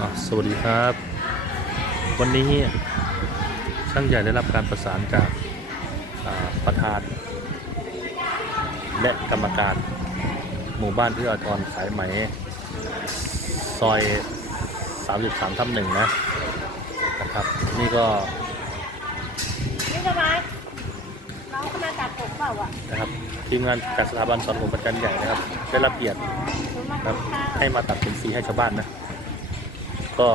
อะสวัสดีครับ วันนี้ช่างใหญ่ได้รับการประสานจากอ่าประธาน และกรรมการ หมู่บ้านเอื้ออาทรสายไหม ซอย 33ทับหนึ่งนะนะครับ นี่ก็นี่ทำไมน้องเขามาตัดผมเปล่าอะนะครับทีมงานจากสถาบันสอนผมประจันใหญ่นะครับ ได้รับเกียรติคุณมาครัทาบนข้าวให้มาตัดเป็นฟรีให้ชาวบ้านนะ ก็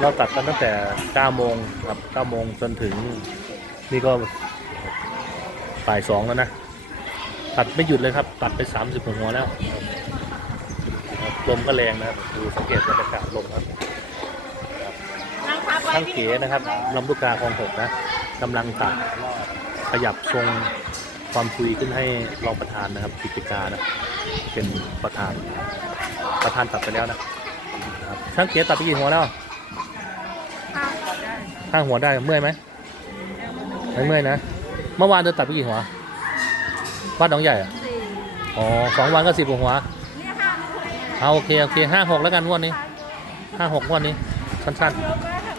เราตัดกันตั้งแต่9โมงครับ9โมงจนถึง นี่ก็บ่ายสองแล้วนะ ตัดไม่หยุดเลยครับ ตัดไป 30กว่าหัวแล้วลมก็แรงนะครับดูสังเกตบรรยากาศลมครับนั่งพับไว้ช่างเก๋นะครับลำลูกกาคลองหกนะกำลังตัดขยับทรงความคุยขึ้นให้รองประธานนะครับกิจการนะเป็นประธานประธานตัดไปแล้วนะ ครับช่างเก๋ตัดไปกี่หัวแล้วข้าวก่อนได้ห้าหัวได้เมื่อยไหมไม่เมื่อยนะ เมื่อวานเธอตัดไปกี่หัววัดหนองใหญ่อะอ๋อสองวันก็สิบหัวเนี่ยห้าคนเอาโอเคโอเคห้าหกแล้วกันวดนี้ห้าหกวดนี้สั้นเยอะมาก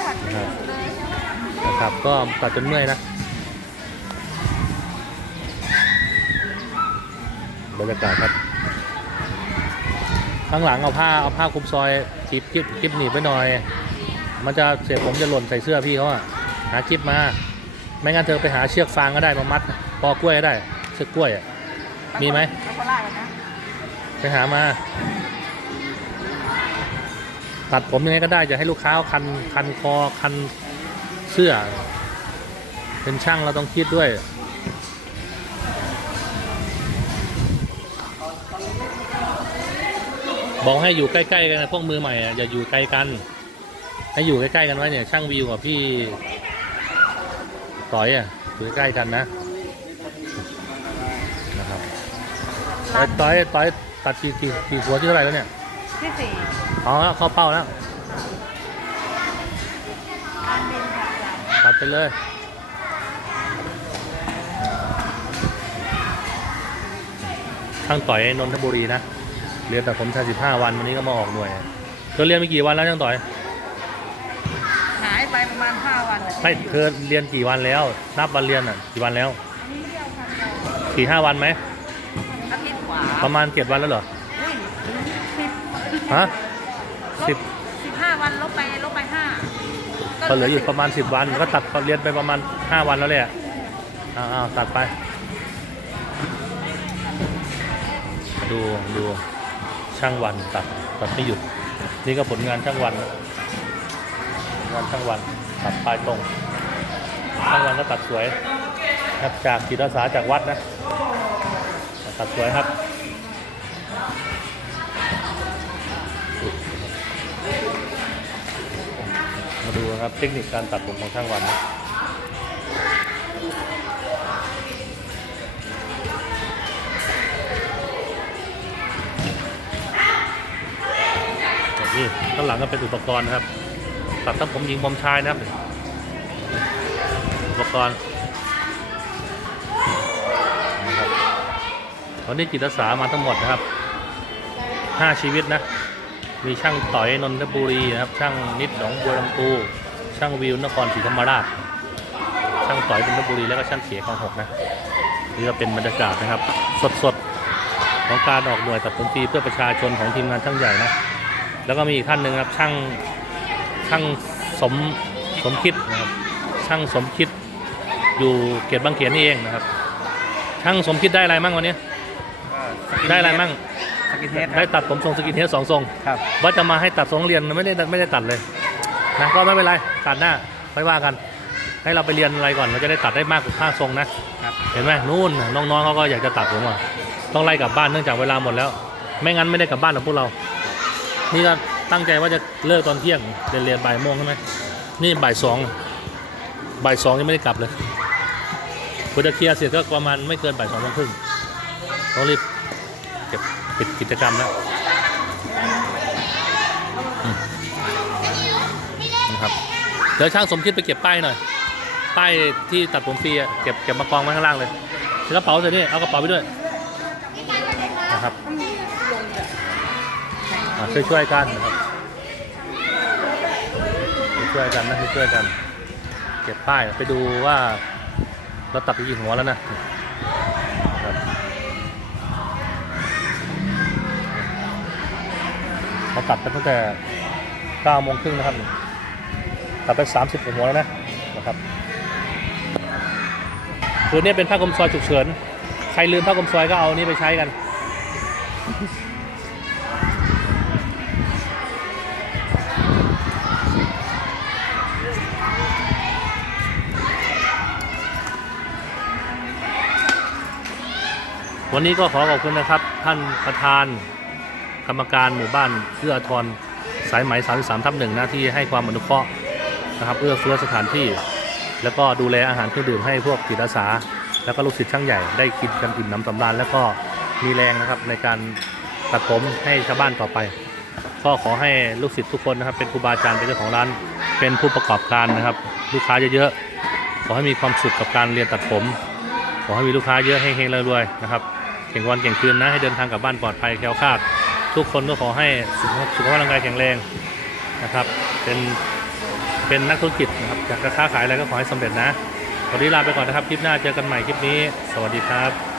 ตัดไม่หยุดเลยๆนะครับก็ตัดจนเมื่อยนะบรรยากาศครับ ข้างหลังเอาผ้าเอาผ้าคลุมซอยจิบจิบจิบหนีบไว้หน่อย มันจะเสียผมจะหล่นใส่เสื้อพี่เขาอะหาจิบมา ไม่งั้นเธอไปหาเชือกฟางก็ได้มามัดปอกล้วยก็ได้เชือกกล้วยอะมีไหมไปหามา ตัดผมยังไงก็ได้จะให้ลูกค้าคันคันคอคันเสื้อ เป็นช่างเราต้องคิดด้วย บอกให้อยู่ใกล้ๆกันนะพวกมือใหม่อะอย่าอยู่ไกลกัน ให้อยู่ใกล้ๆกันไว้เนี่ยช่างวิวกับพี่ต่อยอะอยู่ใกล้ๆกันนะนะครับต่อยต่อยต่อยตัดกี่กี่กี่หัวที่เท่าไหร่แล้วเนี่ยที่สี่อ๋อเข้าเป้าแล้วอันเด่นค่ะตัดไปเลยช่างต่อยนนทบุรีนะ เรียนแต่ผมชาสิบห้าวันวันนี้ก็มาออกหน่วยเธอเรียนไปกี่วันแล้วช่างต่อยหายไปประมาณห้าวันไม่เธอเรียนกี่วันแล้ว นับวันเรียนอะกี่วันแล้วอันนี้เดียวพันเดียวสี่ห้าวันไหมอาทิตย์กว่าประมาณเจ็ดวันแล้วเหรออุ้ยสิบฮะสิบสิบห้าวันลบไปลบไปห้าก็เหลืออยู่ประมาณสิบวันก็ตัดเรียนไปประมาณห้าวันแล้วแหละอ้าวอ้าวตัดไป ดูดู ช่างวันตัดตัดไม่หยุด นี่ก็ผลงานช่างวันงานช่างวันตัดปลายตรงช่างวันก็ตัดสวยครับจากจิตอาสาจากวัดนะตัดสวยครับมาดูครับเทคนิคการตัดผมของช่างวันนะ นี่ข้างหลังก็เป็นอุปกรณ์นะครับตัดทั้งผมหญิงผมชายนะครับ อุปกรณ์นะครับวันนี้จิตอาสามาทั้งหมดนะครับห้าชีวิตนะ มีช่างต่อยนนทบุรีนะครับ ช่างนิดหนองบัวลำพู ช่างวิวนครศรีธรรมราช ช่างต่อยนนทบุรีแล้วก็ช่างเขียของหกนะ นี่ก็เป็นบรรยากาศนะครับ สดๆ ของการออกหน่วยตัดผมฟรีเพื่อประชาชนของทีมงานช่างใหญ่นะ แล้วก็มีอีกท่านหนึ่งครับช่างช่างสมสมคิดนะครับช่างสมคิดอยู่เขตบางเขนนี่เองนะครับ ช่างสมคิดได้อะไรมั่งวันนี้ได้อะไรมั่งสกินเทสได้ตัดผมทรงสกินเฮดสองทรงครับว่าจะมาให้ตัดทรงนักเรียนไม่ได้ไม่ได้ตัดเลยนะก็ไม่เป็นไรตัดหน้าค่อยว่ากัน ให้เราไปเรียนอะไรก่อนเราจะได้ตัดได้มากกว่าค่าทรงนะครับเห็นไหมนู่นน่ะน้องๆเขาก็อยากจะตัดผมอะต้องไล่กลับบ้านเนื่องจากเวลาหมดแล้ว ไม่งั้นไม่ได้กลับบ้านหรอกพวกเรา นี่ก็ตั้งใจว่าจะเลิกตอนเที่ยงเรียนเรียนบ่ายโมงใช่ไหมนี่บ่ายสองบ่ายสองยังไม่ได้กลับเลยพอจะเคลียร์เสร็จก็ประมาณไม่เกินบ่ายสองโมงครึ่งต้องรีบเก็บปิดกิจกรรมแล้วนะครับเดี๋ยวช่างสมคิดไปเก็บป้ายหน่อย ป้ายที่ตัดผมฟรีอะเก็บเก็บมากองไว้ข้างล่างเลยกระเป๋าเสร็จนี่เอากระเป๋าไปด้วยนะครับ อะช่วยๆกันนะครับช่วยกันนะช่วยกัน เก็บป้ายไปดูว่าเราตัดไปกี่หัวแล้วนะเราตัดไปตั้งแต่9โมงครึ่งนะครับ ตัดไป 30หัวแล้วนะนะครับคือเนี่ยเป็นผ้ากลมซอยฉุกเฉิน ใครลืมผ้ากลมซอยก็เอานี่ไปใช้กัน วันนี้ก็ขอขอบคุณนะครับ ท่านประธาน กรรมการหมู่บ้านเอื้ออาทรสายไหม33ทับหนึ่งนะที่ให้ความอนุเคราะห์นะครับเอื้อเฟื้อสถานที่ แล้วก็ดูแลอาหารเครื่องดื่มให้พวกจิตอาสา แล้วก็ลูกศิษย์ช่างใหญ่ได้กินกันอิ่มน้ำสำราญแล้วก็มีแรงนะครับในการตัดผมให้ชาวบ้านต่อไป ก็ขอให้ลูกศิษย์ทุกคนนะครับเป็นครูบาอาจารย์เป็นเจ้าของร้าน เป็นผู้ประกอบการนะครับ ลูกค้าเยอะๆขอให้มีความสุขกับการเรียนตัดผม ขอให้มีลูกค้าเยอะเฮงๆรวยๆนะครับ ข่งวันแข่งคืนนะให้เดินทางกลับบ้านปลอดภัยแคล้วคลาด ทุกคนก็ขอให้สุขภาพสุขภาพร่างกายแข็งแรงนะครับเป็นเป็นนักธุรกิจนะครับอยากจะค้าขายอะไรก็ขอให้สำเร็จนะวันนี้ลาไปก่อนนะครับคลิปหน้าเจอกันใหม่คลิปนี้ สวัสดีครับ